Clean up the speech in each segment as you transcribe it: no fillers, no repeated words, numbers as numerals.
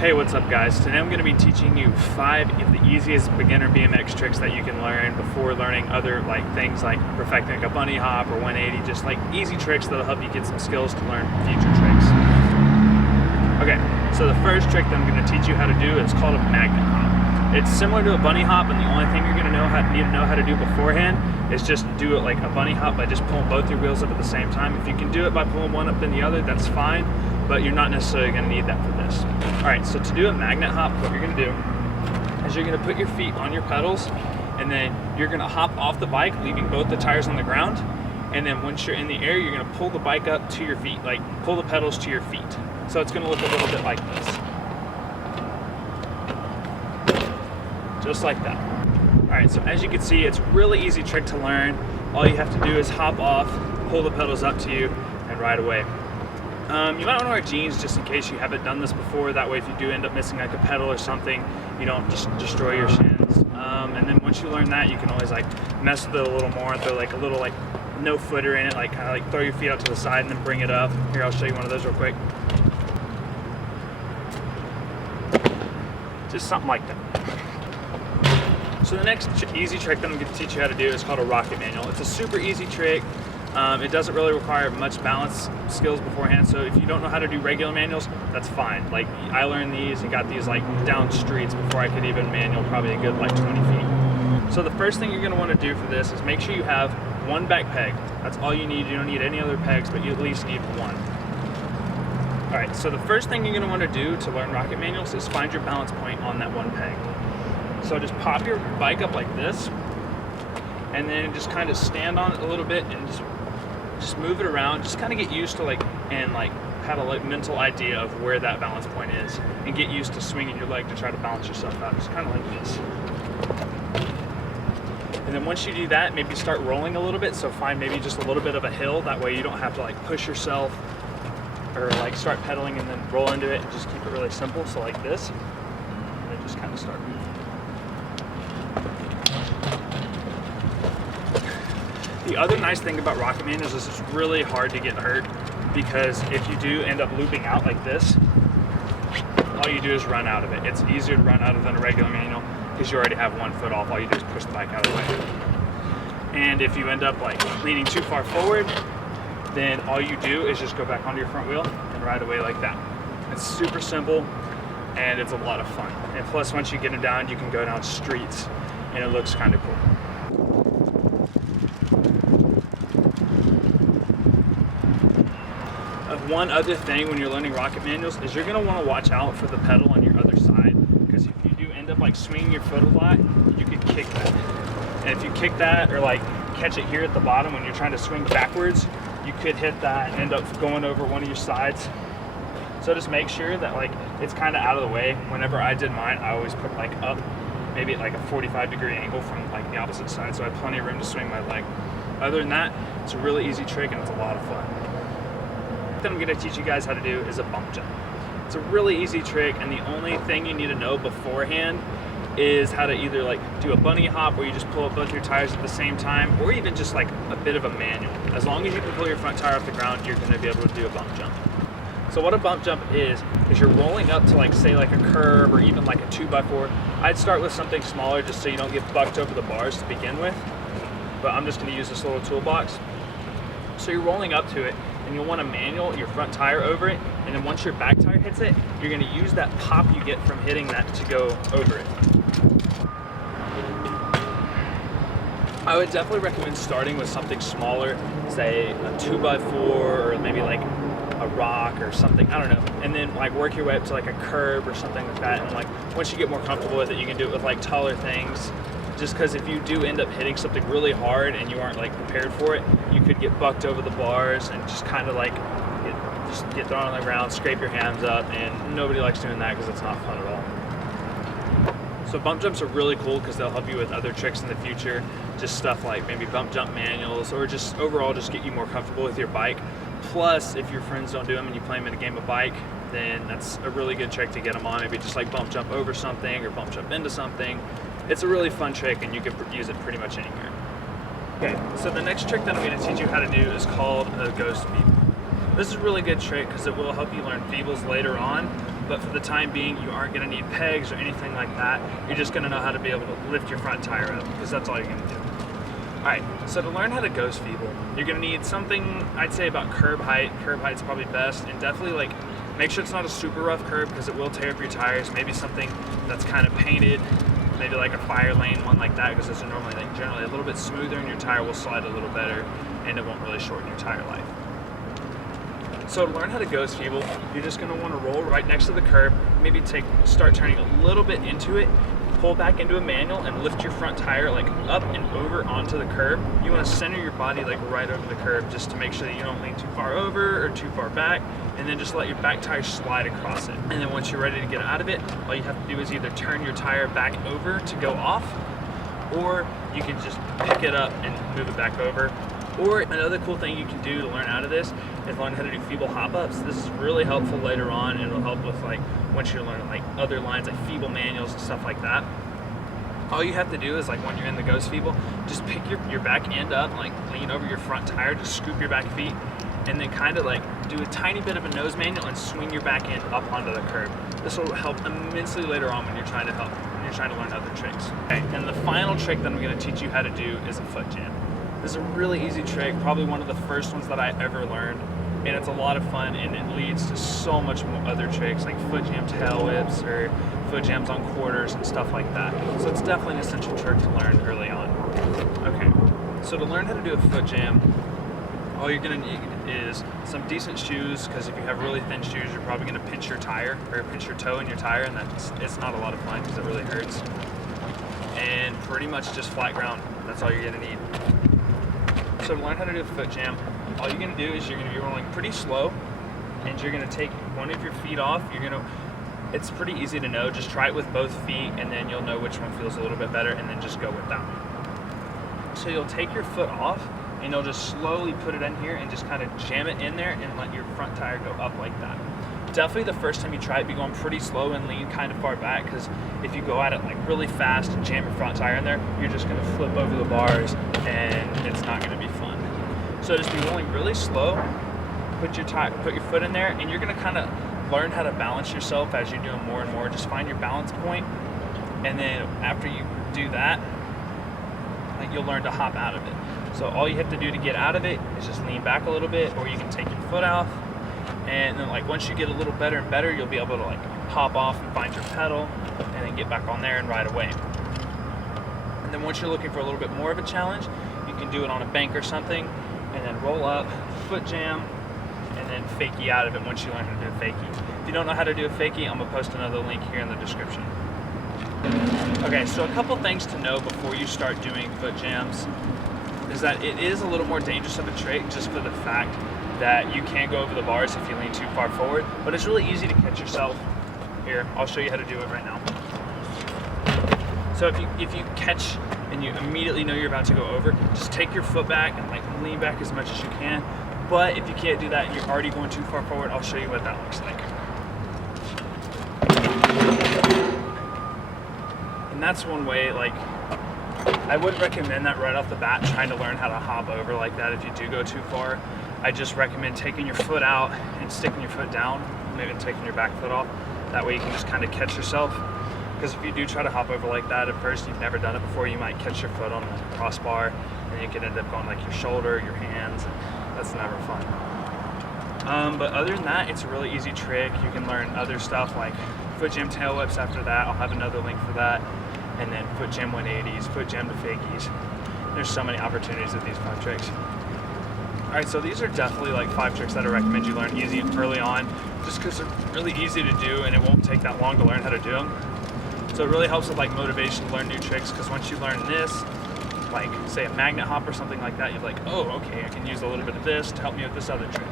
Hey, what's up guys? Today I'm going to be teaching you 5 of the easiest beginner BMX tricks that you can learn before learning other things like perfecting like a bunny hop or 180, just like easy tricks that'll help you get some skills to learn future tricks. Okay, so the first trick that I'm going to teach you how to do is called a magnet hop. It's similar to a bunny hop, and the only thing you're going to need to know how to do beforehand is just do it like a bunny hop by just pulling both your wheels up at the same time. If you can do it by pulling one up then the other, that's fine, but you're not necessarily going to need that for this. All right, so to do a magnet hop, what you're going to do is you're going to put your feet on your pedals, and then you're going to hop off the bike, leaving both the tires on the ground. And then once you're in the air, you're going to pull the bike up to your feet, like pull the pedals to your feet. So it's going to look a little bit like this. Just like that. All right, so as you can see, it's a really easy trick to learn. All you have to do is hop off, pull the pedals up to you, and ride away. You might want to wear jeans just in case you haven't done this before. That way, if you do end up missing like a pedal or something, you don't just destroy your shins. And then once you learn that, you can always like mess with it a little more, throw like a little like no footer in it, like kind of like throw your feet out to the side and then bring it up. Here, I'll show you one of those real quick. Just something like that. So the next easy trick that I'm going to teach you how to do is called a rocket manual. It's a super easy trick. It doesn't really require much balance skills beforehand, so if you don't know how to do regular manuals, that's fine. Like, I learned these and got these like down streets before I could even manual probably a good like 20 feet. So the first thing you're going to want to do for this is make sure you have one back peg. That's all you need. You don't need any other pegs, but you at least need one. All right, so the first thing you're going to want to do to learn rocket manuals is find your balance point on that one peg. So just pop your bike up like this, and then just kind of stand on it a little bit and just move it around. Just kind of get used to have a mental idea of where that balance point is, and get used to swinging your leg to try to balance yourself out, just kind of like this. And then once you do that, maybe start rolling a little bit. So find maybe just a little bit of a hill. That way you don't have to like push yourself or like start pedaling and then roll into it, and just keep it really simple. So like this, and then just kind of start moving. The other nice thing about rocket manuals is it's really hard to get hurt, because if you do end up looping out like this, all you do is run out of it. It's easier to run out of than a regular manual because you already have one foot off. All you do is push the bike out of the way. And if you end up like leaning too far forward, then all you do is just go back onto your front wheel and ride away like that. It's super simple and it's a lot of fun. And plus, once you get it down, you can go down streets and it looks kind of cool. One other thing when you're learning rocket manuals is you're going to want to watch out for the pedal on your other side, because if you do end up like swinging your foot a lot, you could kick that. And if you kick that or like catch it here at the bottom when you're trying to swing backwards, you could hit that and end up going over one of your sides. So just make sure that like it's kind of out of the way. Whenever I did mine, I always put like up, maybe at like a 45-degree angle from like the opposite side, so I have plenty of room to swing my leg. Other than that, it's a really easy trick and it's a lot of fun. That I'm going to teach you guys how to do is a bump jump. It's a really easy trick, and the only thing you need to know beforehand is how to either like do a bunny hop where you just pull up both your tires at the same time, or even just like a bit of a manual. As long as you can pull your front tire off the ground, you're going to be able to do a bump jump. So what a bump jump is you're rolling up to like say like a curb or even like a 2x4. I'd start with something smaller just so you don't get bucked over the bars to begin with, but I'm just going to use this little toolbox. So you're rolling up to it, and you'll want to manual your front tire over it, and then once your back tire hits it, you're going to use that pop you get from hitting that to go over it. I would definitely recommend starting with something smaller, say a 2x4 or maybe like a rock or something, I don't know, and then like work your way up to like a curb or something like that. And like once you get more comfortable with it, you can do it with like taller things. Just because if you do end up hitting something really hard and you aren't like prepared for it, you could get bucked over the bars and just kind of like get thrown on the ground, scrape your hands up, and nobody likes doing that because it's not fun at all. So bump jumps are really cool because they'll help you with other tricks in the future, just stuff like maybe bump jump manuals, or just overall just get you more comfortable with your bike. Plus, if your friends don't do them and you play them in a game of bike, then that's a really good trick to get them on. Maybe just like bump jump over something or bump jump into something. It's a really fun trick, and you can use it pretty much anywhere. Okay, so the next trick that I'm going to teach you how to do is called a ghost feeble. This is a really good trick because it will help you learn feebles later on, but for the time being, you aren't gonna need pegs or anything like that. You're just gonna know how to be able to lift your front tire up, because that's all you're gonna do. All right, so to learn how to ghost feeble, you're gonna need something, I'd say about curb height. Curb height's probably best, and definitely like, make sure it's not a super rough curb because it will tear up your tires. Maybe something that's kind of painted, maybe like a fire lane one like that, because those are normally like generally a little bit smoother and your tire will slide a little better and it won't really shorten your tire life. So to learn how to ghost feeble, you're just gonna wanna roll right next to the curb, maybe start turning a little bit into it, pull back into a manual and lift your front tire like up and over onto the curb. You wanna center your body like right over the curb just to make sure that you don't lean too far over or too far back, and then just let your back tire slide across it. And then once you're ready to get out of it, all you have to do is either turn your tire back over to go off, or you can just pick it up and move it back over. Or another cool thing you can do to learn out of this is learn how to do feeble hop-ups. This is really helpful later on, and it'll help with like once you're learning like other lines like feeble manuals and stuff like that. All you have to do is like when you're in the ghost feeble, just pick your back end up, like lean over your front tire, just scoop your back feet, and then kind of like do a tiny bit of a nose manual and swing your back end up onto the curb. This will help immensely later on when you're trying to learn other tricks. Okay, and the final trick that I'm going to teach you how to do is a foot jam. This is a really easy trick, probably one of the first ones that I ever learned, and it's a lot of fun, and it leads to so much more other tricks like foot jam tail whips or foot jams on quarters and stuff like that. So it's definitely an essential trick to learn early on. Okay, so to learn how to do a foot jam, all you're gonna need is some decent shoes, because if you have really thin shoes, you're probably gonna pinch your tire or pinch your toe in your tire, and it's not a lot of fun because it really hurts. And pretty much just flat ground, that's all you're gonna need. So to learn how to do a foot jam, all you're gonna do is you're gonna be rolling pretty slow, and you're gonna take one of your feet off. It's pretty easy to know, just try it with both feet, and then you'll know which one feels a little bit better, and then just go with that one. So you'll take your foot off, and you'll just slowly put it in here and just kind of jam it in there and let your front tire go up like that. Definitely the first time you try it, be going pretty slow and lean kind of far back, because if you go at it like really fast and jam your front tire in there, you're just gonna flip over the bars and it's not gonna be fun. So just be rolling really slow, put your foot in there, and you're gonna kind of learn how to balance yourself as you're doing more and more. Just find your balance point, and then after you do that, like you'll learn to hop out of it. So all you have to do to get out of it is just lean back a little bit, or you can take your foot off, and then like once you get a little better and better, you'll be able to like hop off and find your pedal and then get back on there and ride away. And then once you're looking for a little bit more of a challenge, you can do it on a bank or something, and then roll up, foot jam, and then fakie out of it once you learn how to do a fakie. If you don't know how to do a fakie, I'm gonna post another link here in the description. Okay, so a couple things to know before you start doing foot jams is that it is a little more dangerous of a trick, just for the fact that you can't go over the bars if you lean too far forward, but it's really easy to catch yourself. Here, I'll show you how to do it right now. So if you catch and you immediately know you're about to go over, just take your foot back and like lean back as much as you can. But if you can't do that and you're already going too far forward, I'll show you what that looks like. And that's one way, like, I wouldn't recommend that right off the bat, trying to learn how to hop over like that if you do go too far. I just recommend taking your foot out and sticking your foot down, maybe taking your back foot off. That way you can just kind of catch yourself. Because if you do try to hop over like that, at first you've never done it before, you might catch your foot on the crossbar, and you can end up going like your shoulder, your hands, and that's never fun. But other than that, it's a really easy trick. You can learn other stuff like foot jam tail whips after that. I'll have another link for that. And then foot jam 180s, foot jam to fakies. There's so many opportunities with these fun tricks. All right, so these are definitely like 5 tricks that I recommend you learn easy early on, just because they're really easy to do and it won't take that long to learn how to do them. So it really helps with like motivation to learn new tricks, because once you learn this, like say a magnet hop or something like that, you're like, oh, okay, I can use a little bit of this to help me with this other trick.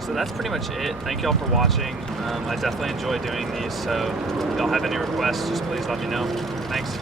So that's pretty much it. Thank y'all for watching. I definitely enjoy doing these, so if y'all have any requests, just please let me know. Thanks.